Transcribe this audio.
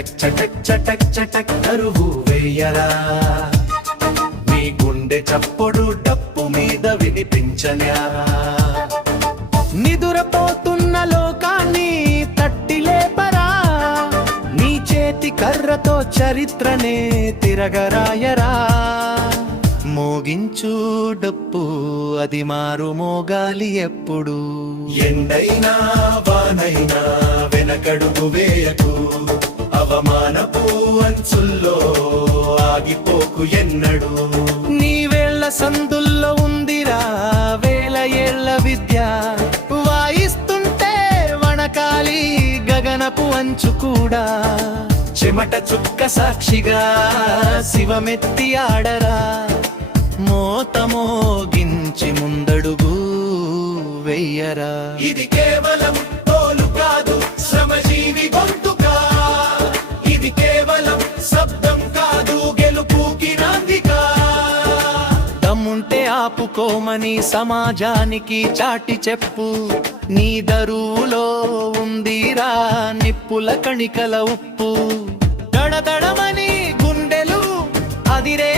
చటక్ చటక్ చటక్ చటక్ అరువు వేయరా, నీ గుండె చప్పుడు డప్పు మీద వినిపించనా. నిదురపోతున్న లోకాన్ని తట్టి లేపరా, నీ చేతి కర్రతో చరిత్రనే తిరగరాయరా. మోగించు డప్పు అది మారు మోగాలి ఎప్పుడు. ఎండైనా వానైనా వెనకడుగు వేయకు, అవమానపు అంచుల్లో ఆగిపోకు ఎన్నడు. నీ వేళ్ల సందుల్లో ఉందిరా వేల ఏళ్ల విద్య, వాయిస్తుంటే వణకాలి గగనపు అంచు కూడా. చెమట చుక్క సాక్షిగా శివమెత్తి ఆడరా, మోత మోగించి ముందడుగు వెయ్యరా. ఇది కేవలం తోలు కాదు శ్రమజీవి గొంతుకా, ఇది కేవలం శబ్దం కాదు గెలుపుకి నాందికా. దమ్ముంటే ఆపుకోమని సమాజానికి చాటి చెప్పు, నీ దరువులో ఉందిరా నిప్పుల కణికల ఉప్పు. దడదడమని గుండెలు అదిరే